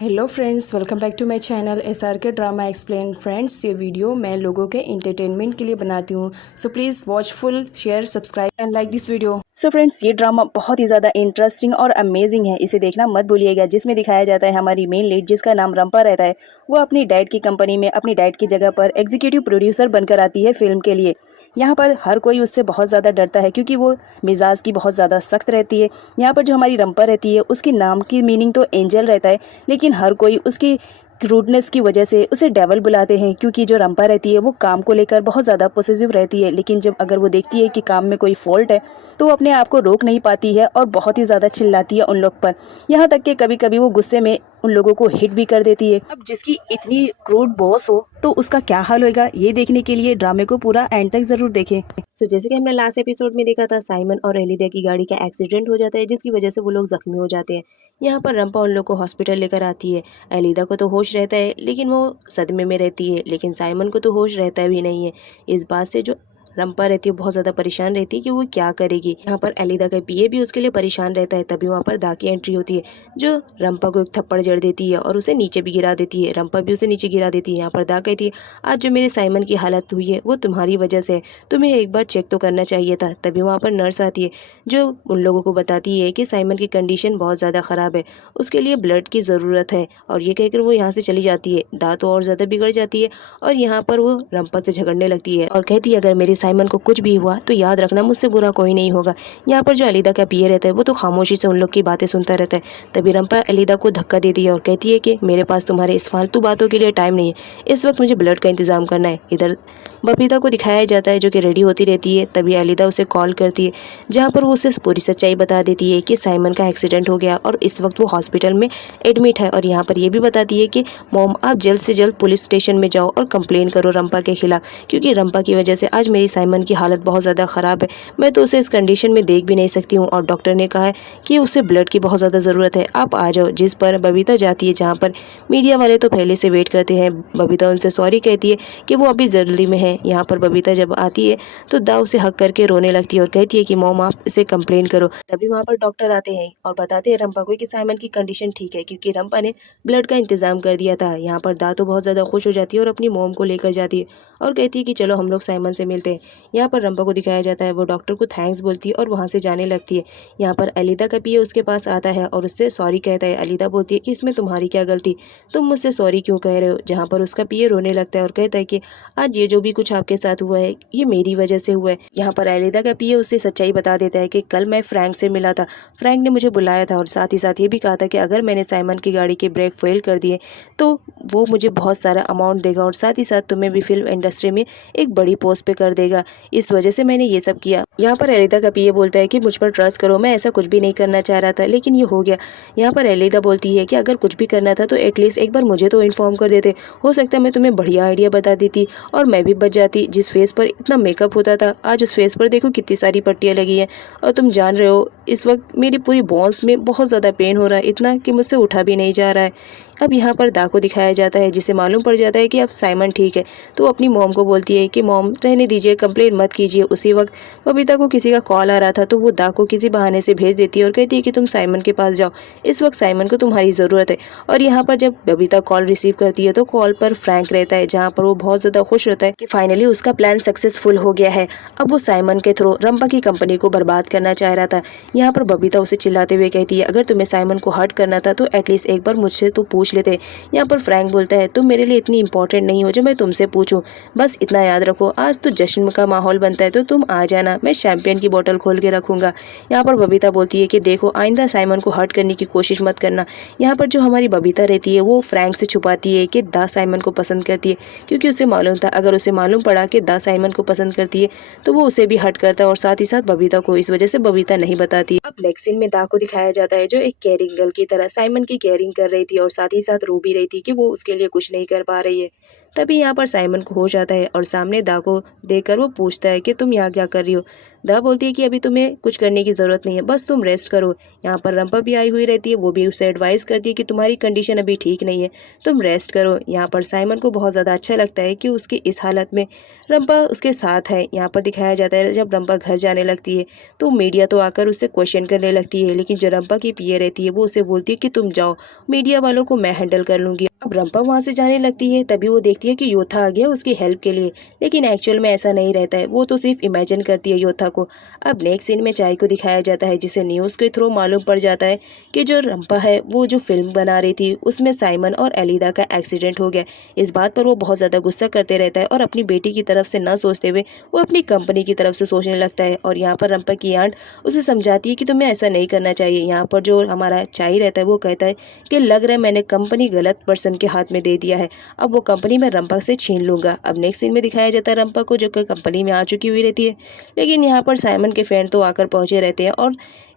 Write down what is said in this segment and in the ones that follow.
Hello friends, welcome back to my channel SRK drama explain. Friends, ये video मैं लोगों के एंटरटेनमेंट के लिए बनाती हूँ, so please watch full, share, subscribe and like this video. So friends, ये ड्रामा बहुत ही ज़्यादा इंटरेस्टिंग और अमेजिंग है, इसे देखना मत भूलिएगा। जिसमें दिखाया जाता है हमारी मेन लीड, जिसका नाम रंपा रहता है, वो अपनी डैड की कंपनी में अपनी डैड की जगह पर एग्जीक्यूटिव प्रोड्यूसर बनकर आती है फिल्म के लिए। यहाँ पर हर कोई उससे बहुत ज़्यादा डरता है क्योंकि वो मिजाज की बहुत ज़्यादा सख्त रहती है। यहाँ पर जो हमारी रंपा रहती है, उसके नाम की मीनिंग तो एंजल रहता है, लेकिन हर कोई उसकी रूडनेस की वजह से उसे डेवल बुलाते हैं। क्योंकि जो रंपा रहती है वो काम को लेकर बहुत ज़्यादा पॉसेसिव रहती है, लेकिन जब अगर वो देखती है कि काम में कोई फॉल्ट है तो वो अपने आप को रोक नहीं पाती है और बहुत ही ज़्यादा चिल्लाती है उन लोग पर। यहाँ तक कि कभी कभी वो गुस्से में उन लोगों को हिट भी कर देती है। अब जिसकी इतनी क्रूड बॉस हो तो उसका क्या हाल होगा, ये देखने के लिए ड्रामे को पूरा एंड तक ज़रूर देखें। तो जैसे कि हमने लास्ट एपिसोड में देखा था, साइमन और एलिदा की गाड़ी का एक्सीडेंट हो जाता है, जिसकी वजह से वो लोग जख्मी हो जाते हैं। यहाँ पर रंपा उन लोग को हॉस्पिटल लेकर आती है। एलिदा को तो होश रहता है, लेकिन वो सदमे में रहती है, लेकिन साइमन को तो होश रहता भी नहीं है। इस बात से जो रंपा रहती है बहुत ज़्यादा परेशान रहती है कि वो क्या करेगी। यहाँ पर एलिदा का पीए भी उसके लिए परेशान रहता है। तभी वहाँ पर दा की एंट्री होती है, जो रंपा को एक थप्पड़ जड़ देती है और उसे नीचे भी गिरा देती है। रंपा भी उसे नीचे गिरा देती है। यहाँ पर दा कहती है, आज जो मेरे साइमन की हालत हुई है वो तुम्हारी वजह से है, तुम्हें एक बार चेक तो करना चाहिए था। तभी वहाँ पर नर्स आती है, जो उन लोगों को बताती है कि साइमन की कंडीशन बहुत ज़्यादा ख़राब है, उसके लिए ब्लड की ज़रूरत है। और ये कहकर वो यहाँ से चली जाती है। दा तो और ज़्यादा बिगड़ जाती है और यहाँ पर वो रंपा से झगड़ने लगती है और कहती है, अगर मेरे साइमन को कुछ भी हुआ तो याद रखना मुझसे बुरा कोई नहीं होगा। यहाँ पर जो एलिदा का पीए रहता है वो तो खामोशी से उन लोग की बातें सुनता रहता है। तभी रंपा एलिदा को धक्का देती है और कहती है कि मेरे पास तुम्हारे इस फालतू बातों के लिए टाइम नहीं है, इस वक्त मुझे ब्लड का इंतजाम करना है। इधर बबीता को दिखाया जाता है जो कि रेडी होती रहती है। तभी एलिदा उसे कॉल करती है, जहाँ पर वो उसे पूरी सच्चाई बता देती है कि साइमन का एक्सीडेंट हो गया और इस वक्त वो हॉस्पिटल में एडमिट है। और यहाँ पर ये भी बताती है कि मॉम, आप जल्द से जल्द पुलिस स्टेशन में जाओ और कंप्लेन करो रंपा के खिलाफ, क्योंकि रंपा की वजह से आज मेरी साइमन की हालत बहुत ज़्यादा ख़राब है। मैं तो उसे इस कंडीशन में देख भी नहीं सकती हूँ और डॉक्टर ने कहा है कि उसे ब्लड की बहुत ज़्यादा ज़रूरत है, आप आ जाओ। जिस पर बबीता जाती है, जहाँ पर मीडिया वाले तो पहले से वेट करते हैं। बबीता उनसे सॉरी कहती है कि वो अभी जल्दी में है। यहाँ पर बबीता जब आती है तो दा उसे हक करके रोने लगती है और कहती है कि मॉम, आप इसे कंप्लेन करो। तभी वहाँ पर डॉक्टर आते हैं और बताते हैं रंपा को कि साइमन की कंडीशन ठीक है, क्योंकि रंपा ने ब्लड का इंतजाम कर दिया था। यहाँ पर दा तो बहुत ज़्यादा खुश हो जाती है और अपनी मॉम को लेकर जाती है और कहती है कि चलो हम लोग साइमन से मिलते हैं। यहाँ पर रंपा को दिखाया जाता है, वो डॉक्टर को थैंक्स बोलती है और वहाँ से जाने लगती है। यहाँ पर एलिदा का पीए उसके पास आता है और उससे सॉरी कहता है। एलिदा बोलती है कि इसमें तुम्हारी क्या गलती, तुम मुझसे सॉरी क्यों कह रहे हो। जहाँ पर उसका पीए रोने लगता है और कहता है कि आज ये जो भी कुछ आपके साथ हुआ है ये मेरी वजह से हुआ है। यहाँ पर एलिदा का पीए उससे सच्चाई बता देता है कि कल मैं फ्रैंक से मिला था, फ्रैंक ने मुझे बुलाया था और साथ ही साथ ये भी कहा था कि अगर मैंने साइमन की गाड़ी के ब्रेक फेल कर दिए तो वो मुझे बहुत सारा अमाउंट देगा और साथ ही साथ तुम्हें भी फिल्म इंडस्ट्री में एक बड़ी पोस्ट पे कर देगा, इस वजह से मैंने ये सब किया। यहाँ पर एलिदा का पीए बोलता है कि मुझ पर ट्रस्ट करो, मैं ऐसा कुछ भी नहीं करना चाह रहा था, लेकिन ये हो गया। यहाँ पर एलिदा बोलती है कि अगर कुछ भी करना था तो एटलीस्ट एक बार मुझे तो इन्फॉर्म कर देते, हो सकता है मैं तुम्हें बढ़िया आइडिया बता देती और मैं भी बच जाती। जिस फेस पर इतना मेकअप होता था, आज उस फेस पर देखो कितनी सारी पट्टियाँ लगी हैं। और तुम जान रहे हो इस वक्त मेरी पूरी बोन्स में बहुत ज़्यादा पेन हो रहा है, इतना कि मुझसे उठा भी नहीं जा रहा है। अब यहाँ पर दा को दिखाया जाता है, जिसे मालूम पड़ जाता है कि अब साइमन ठीक है, तो अपनी मॉम को बोलती है कि मॉम रहने दीजिए, कंप्लेन मत कीजिए। उसी वक्त बबीता को किसी का कॉल आ रहा था, तो वो दा को किसी बहाने से भेज देती है और कहती है कि तुम साइमन के पास जाओ, इस वक्त साइमन को तुम्हारी ज़रूरत है। और यहाँ पर जब बबीता कॉल रिसीव करती है तो कॉल पर फ्रैंक रहता है, जहाँ पर वो बहुत ज़्यादा खुश होता है कि फाइनली उसका प्लान सक्सेसफुल हो गया है। अब वो साइमन के थ्रू रंपा की कंपनी को बर्बाद करना चाह रहा था। यहाँ पर बबीता उसे चिल्लाते हुए कहती है, अगर तुम्हें साइमन को हर्ट करना था तो एटलीस्ट एक बार मुझसे तो पूछ लेते। यहाँ पर फ्रैंक बोलता है, तुम मेरे लिए इतनी इंपॉर्टेंट नहीं हो जो मैं तुमसे पूछूं, बस इतना याद रखो आज तो जश्न का माहौल बनता है तो तुम आ जाना, मैं शैंपियन की बोतल खोल के रखूंगा। यहाँ पर बबीता बोलती है कि देखो आइंदा साइमन को हर्ट करने की कोशिश मत करना। यहाँ पर जो हमारी बबीता रहती है वो फ्रैंक से छुपाती है कि दा साइमन को पसंद करती है, क्योंकि उसे मालूम था अगर उसे मालूम पड़ा कि दा साइमन को पसंद करती है तो वो उसे भी हर्ट करता है और साथ ही साथ बबीता को, इस वजह से बबीता नहीं बताती। अब नेक्स्ट सीन में दा को दिखाया जाता है, जो एक केयरिंग गर्ल की तरह साइमन की केयरिंग कर रही थी और साथ ही साथ रो भी रही थी कि वो उसके लिए कुछ नहीं कर पा रही है। तभी यहाँ पर साइमन को होश आता है और सामने दा को देखकर वो पूछता है कि तुम यहाँ क्या कर रही हो। दा बोलती है कि अभी तुम्हें कुछ करने की ज़रूरत नहीं है, बस तुम रेस्ट करो। यहाँ पर रंपा भी आई हुई रहती है, वो भी उसे एडवाइस करती है कि तुम्हारी कंडीशन अभी ठीक नहीं है, तुम रेस्ट करो। यहाँ पर साइमन को बहुत ज़्यादा अच्छा लगता है कि उसकी इस हालत में रंपा उसके साथ है। यहाँ पर दिखाया जाता है जब रंपा घर जाने लगती है तो मीडिया तो आकर उससे क्वेश्चन करने लगती है, लेकिन जो रंपा की पीए रहती है वो उसे बोलती है कि तुम जाओ, मीडिया वालों को मैं हैंडल कर लूँगी। अब रंपा वहाँ से जाने लगती है, तभी वो देखती है कि योथा आ गया उसकी हेल्प के लिए, लेकिन एक्चुअल में ऐसा नहीं रहता है, वो तो सिर्फ इमेजिन करती है योथा को। अब नेक्स्ट सीन में चाय को दिखाया जाता है, जिसे न्यूज़ के थ्रू मालूम पड़ जाता है कि जो रंपा है वो जो फिल्म बना रही थी उसमें साइमन और एलिदा का एक्सीडेंट हो गया। इस बात पर वो बहुत ज़्यादा गुस्सा करते रहता है और अपनी बेटी की तरफ से न सोचते हुए वो अपनी कंपनी की तरफ से सोचने लगता है। और यहाँ पर रंपा की आंट उसे समझाती है कि तुम्हें ऐसा नहीं करना चाहिए। यहाँ पर जो हमारा चाय रहता है वो कहता है कि लग रहा है मैंने कंपनी गलत पर्सन के हाथ में दे दिया है, अब वो कंपनी मैं रंपा से छीन लूंगा। अब नेक्स्ट सीन में दिखाया जाता है रंपा को जो कि कंपनी में आ चुकी हुई रहती है, लेकिन यहाँ पर साइमन के फ्रेंड तो आकर पहुंचे रहते हैं और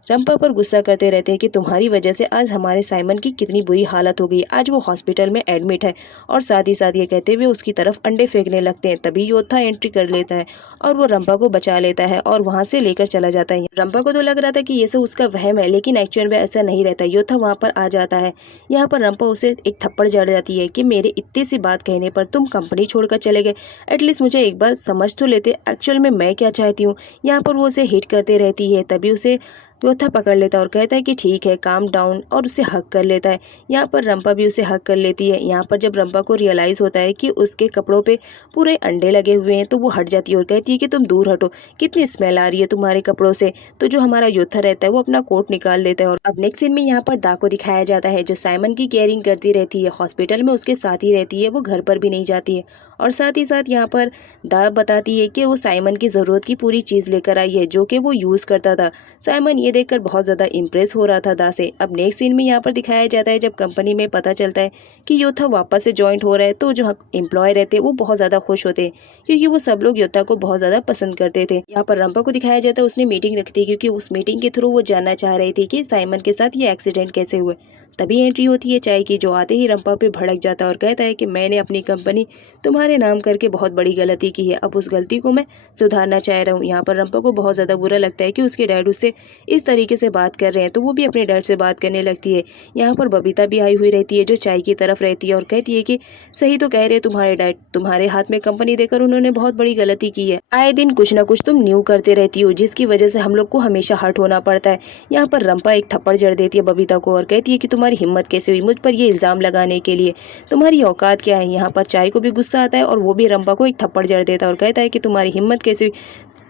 रंपा पर गुस्सा करते रहते हैं कि तुम्हारी वजह से आज हमारे साइमन की कितनी बुरी हालत हो गई, आज वो हॉस्पिटल में एडमिट है। और साथ ही साथ ये कहते हुए उसकी तरफ अंडे फेंकने लगते हैं। तभी योद्धा एंट्री कर लेता है और वो रंपा को बचा लेता है और वहां से लेकर चला जाता है। रंपा को तो लग रहा था कि ये सब उसका वहम है, लेकिन एक्चुअल में ऐसा नहीं रहता। योद्धा वहां पर आ जाता है। यहाँ पर रंपा उसे एक थप्पड़ जड़ जाती है कि मेरे इतनी सी बात कहने पर तुम कंपनी छोड़कर चले गए, एटलीस्ट मुझे एक बार समझ तो लेते एक्चुअल में मैं क्या चाहती हूँ। यहाँ पर वो उसे हिट करते रहती है, तभी उसे योद्धा पकड़ लेता है और कहता है कि ठीक है काम डाउन, और उसे हक कर लेता है। यहाँ पर रंपा भी उसे हक कर लेती है। यहाँ पर जब रंपा को रियलाइज़ होता है कि उसके कपड़ों पे पूरे अंडे लगे हुए हैं तो वो हट जाती है और कहती है कि तुम दूर हटो, कितनी स्मेल आ रही है तुम्हारे कपड़ों से। तो जो हमारा योद्धा रहता है वो अपना कोट निकाल देता है। और अब नेक्स्ट सीन में यहाँ पर दा को दिखाया जाता है जो साइमन की केयरिंग करती रहती है, हॉस्पिटल में उसके साथ ही रहती है, वो घर पर भी नहीं जाती है। और साथ ही साथ यहाँ पर दा बताती है कि वो साइमन की ज़रूरत की पूरी चीज़ लेकर आई है जो कि वो यूज़ करता था। साइमन ये देखकर बहुत ज़्यादा इम्प्रेस हो रहा था दा से। अब नेक्स्ट सीन में यहाँ पर दिखाया जाता है जब कंपनी में पता चलता है कि योद्धा वापस से ज्वाइंट हो रहा है, तो जो एम्प्लॉय रहते हैं वो बहुत ज़्यादा खुश होते हैं क्योंकि वो सब लोग योद्धा को बहुत ज़्यादा पसंद करते थे। यहाँ पर रंपा को दिखाया जाता है उसने मीटिंग रखती है क्योंकि उस मीटिंग के थ्रू वो जानना चाह रही थी कि साइमन के साथ ये एक्सीडेंट कैसे हुए। तभी एंट्री होती है चाय की, जो आते ही रंपा पे भड़क जाता है और कहता है कि मैंने अपनी कंपनी तुम्हारे नाम करके बहुत बड़ी गलती की है, अब उस गलती को मैं सुधारना चाह रहा हूँ। यहाँ पर रंपा को बहुत ज़्यादा बुरा लगता है कि उसके डैड उससे इस तरीके से बात कर रहे हैं, तो वो भी अपने डैड से बात करने लगती है। यहाँ पर बबीता भी आई हुई रहती है जो चाय की तरफ रहती है और कहती है कि सही तो कह रहे हैं तुम्हारे डैड, तुम्हारे हाथ में कंपनी देकर उन्होंने बहुत बड़ी गलती की है। आए दिन कुछ ना कुछ तुम न्यू करते रहती हो जिसकी वजह से हम लोग को हमेशा हर्ट होना पड़ता है। यहाँ पर रंपा एक थप्पड़ जड़ देती है बबीता को और कहती है कि तुम्हारी हिम्मत कैसे हुई मुझ पर ये इल्ज़ाम लगाने के लिए, तुम्हारी औकात क्या है। यहाँ पर चाय को भी गुस्सा आता है और वो भी रंपा को एक थप्पड़ जड़ देता है और कहता है कि तुम्हारी हिम्मत कैसे हुई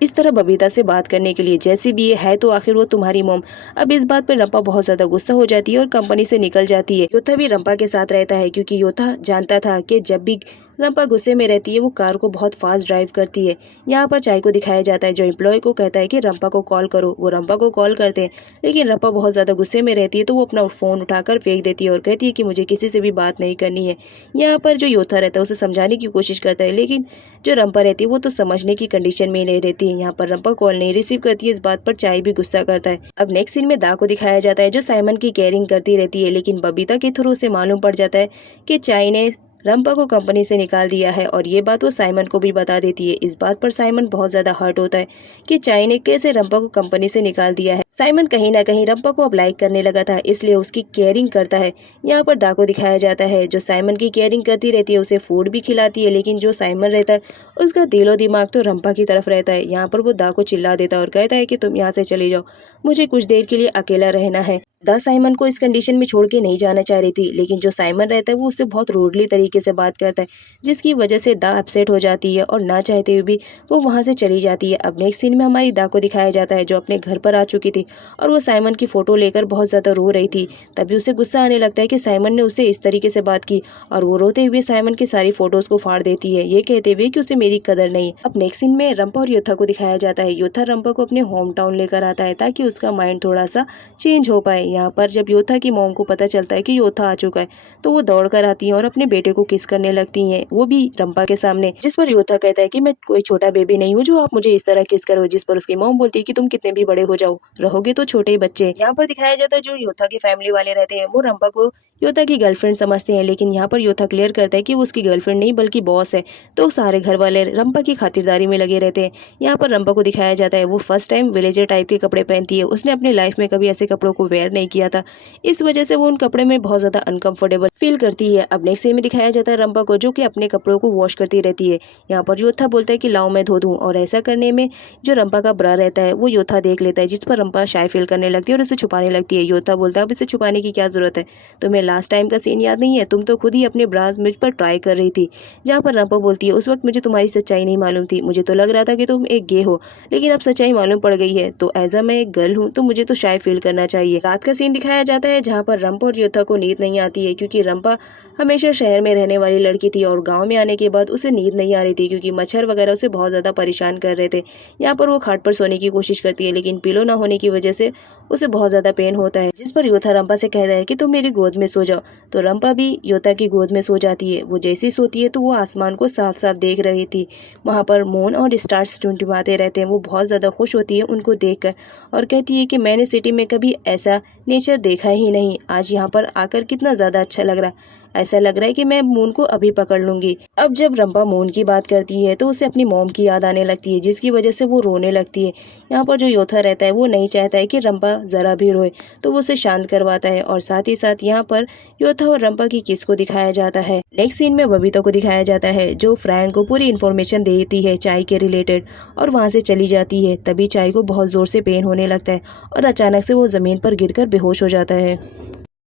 इस तरह बबीता से बात करने के लिए, जैसी भी ये है तो आखिर वो तुम्हारी मोम। अब इस बात पर रंपा बहुत ज्यादा गुस्सा हो जाती है और कंपनी से निकल जाती है। योथा भी रंपा के साथ रहता है क्योंकि योथा जानता था कि जब भी रंपा गुस्से में रहती है वो कार को बहुत फास्ट ड्राइव करती है। यहाँ पर चाय को दिखाया जाता है जो एम्प्लॉय को कहता है कि रंपा को कॉल करो। वो रंपा को कॉल करते हैं, लेकिन रंपा बहुत ज़्यादा गुस्से में रहती है तो वो अपना फ़ोन उठाकर फेंक देती है और कहती है कि मुझे किसी से भी बात नहीं करनी है। यहाँ पर जो योथा रहता है उसे समझाने की कोशिश करता है, लेकिन जो रंपा रहती है वो तो समझने की कंडीशन में नहीं रहती है। यहाँ पर रंपा कॉल नहीं रिसीव करती है, इस बात पर चाय भी गुस्सा करता है। अब नेक्स्ट सीन में दा को दिखाया जाता है जो साइमन की केयरिंग करती रहती है, लेकिन बबीता के थ्रू से मालूम पड़ जाता है कि चाय ने रंपा को कंपनी से निकाल दिया है और ये बात वो साइमन को भी बता देती है। इस बात पर साइमन बहुत ज्यादा हर्ट होता है कि चाय ने कैसे रंपा को कंपनी से निकाल दिया है। साइमन कहीं ना कहीं रंपा को अब लाइक करने लगा था, इसलिए उसकी केयरिंग करता है। यहाँ पर दा को दिखाया जाता है जो साइमन की केयरिंग करती रहती है, उसे फूड भी खिलाती है, लेकिन जो साइमन रहता है उसका दिलो दिमाग तो रंपा की तरफ रहता है। यहाँ पर वो दा को चिल्ला देता है और कहता है कि तुम यहाँ से चले जाओ, मुझे कुछ देर के लिए अकेला रहना है। दा साइमन को इस कंडीशन में छोड़ के नहीं जाना चाह रही थी, लेकिन जो साइमन रहता है वो उससे बहुत रूडली तरीके से बात करता है, जिसकी वजह से दा अपसेट हो जाती है और ना चाहते हुए भी वो वहाँ से चली जाती है। अब नेक्स्ट सीन में हमारी दा को दिखाया जाता है जो अपने घर पर आ चुकी थी और वो साइमन की फ़ोटो लेकर बहुत ज़्यादा रो रही थी। तभी उसे गुस्सा आने लगता है कि साइमन ने उससे इस तरीके से बात की और वो रोते हुए साइमन की सारी फ़ोटोज़ को फाड़ देती है, ये कहते हुए कि उसे मेरी कदर नहीं। अब नेक्स्ट सीन में रंपा और योथा को दिखाया जाता है। योथा रंपा को अपने होम टाउन लेकर आता है ताकि उसका माइंड थोड़ा सा चेंज हो पाए। यहाँ पर जब योथा की मॉम को पता चलता है कि योथा आ चुका है तो वो दौड़ कर आती है और अपने बेटे को किस करने लगती हैं, वो भी रंपा के सामने, जिस पर योथा कहता है कि मैं कोई छोटा बेबी नहीं हूँ जो आप मुझे इस तरह किस करो, जिस पर उसकी मॉम बोलती है कि तुम कितने भी बड़े हो जाओ, रहोगे तो छोटे ही बच्चे। यहाँ पर दिखाया जाता है जो योथा के फैमिली वाले रहते हैं वो रंपा को योथा की गर्लफ्रेंड समझते हैं, लेकिन यहाँ पर योथा क्लियर करता है कि वो उसकी गर्लफ्रेंड नहीं बल्कि बॉस है। तो सारे घर वाले रंपा की खातिरदारी में लगे रहते हैं। यहाँ पर रंपा को दिखाया जाता है वो फर्स्ट टाइम विलेजर टाइप के कपड़े पहनती है। उसने अपनी लाइफ में कभी ऐसे कपड़ों को वेयर नहीं किया था, इस वजह से वो उन कपड़े में बहुत ज़्यादा अनकंफर्टेबल फील करती है। अब नेक्स्ट सीन में दिखाया जाता है रंपा को, जो कि अपने कपड़ों को वॉश करती रहती है। यहाँ पर योथा बोलता है कि लाओ मैं धो दूँ, और ऐसा करने में जो रंपा का ब्रा रहता है वो योथा देख लेता है, जिस पर रंपा शाय फील करने लगती है और उसे छुपाने लगती है। योथा बोलता है अब इसे छुपाने की क्या जरूरत है, तुम्हें लास्ट टाइम का सीन याद नहीं है, तुम तो खुद ही अपने ब्रा मुझ पर ट्राई कर रही थी। जहाँ पर रंपा बोलती है उस वक्त मुझे तुम्हारी सच्चाई नहीं मालूम थी, मुझे तो लग रहा था कि तुम एक गे हो, लेकिन अब सच्चाई मालूम पड़ गई है। तो एज अ मैं एक गर्ल हूँ तो मुझे तो शाय फील करना चाहिए। रात का सीन दिखाया जाता है जहाँ पर रंपा और योथा को नींद नहीं आती है, क्योंकि रंपा हमेशा शहर में रहने वाली लड़की थी और गांव में आने के बाद उसे नींद नहीं आ रही थी, क्योंकि मच्छर वगैरह उसे बहुत ज़्यादा परेशान कर रहे थे। यहाँ पर वो खाट पर सोने की कोशिश करती है, लेकिन पिलो ना होने की वजह से उसे बहुत ज़्यादा पेन होता है, जिस पर योथा रंपा से कहता है कि तुम मेरी गोद में सो जाओ। तो रंपा भी योथा की गोद में सो जाती है। वो जैसी सोती है तो वो आसमान को साफ साफ देख रही थी। वहाँ पर मून और स्टार्स टिमटिमाते रहते हैं। वो बहुत ज़्यादा खुश होती है उनको देखकर और कहती है कि मैंने सिटी में कभी ऐसा नेचर देखा ही नहीं, आज यहाँ पर आकर कितना ज़्यादा अच्छा लग रहा है, ऐसा लग रहा है कि मैं मून को अभी पकड़ लूंगी। अब जब रंपा मून की बात करती है तो उसे अपनी मॉम की याद आने लगती है, जिसकी वजह से वो रोने लगती है। यहाँ पर जो योथा रहता है वो नहीं चाहता है कि रंपा जरा भी रोए, तो वो उसे शांत करवाता है और साथ ही साथ यहाँ पर योथा और रंपा की किस को दिखाया जाता है। नेक्स्ट सीन में बबीता को दिखाया जाता है, जो फ्रैंक को पूरी इन्फॉर्मेशन देती है चाय के रिलेटेड और वहाँ से चली जाती है। तभी चाय को बहुत जोर से पेन होने लगता है और अचानक से वो जमीन पर गिरकर बेहोश हो जाता है।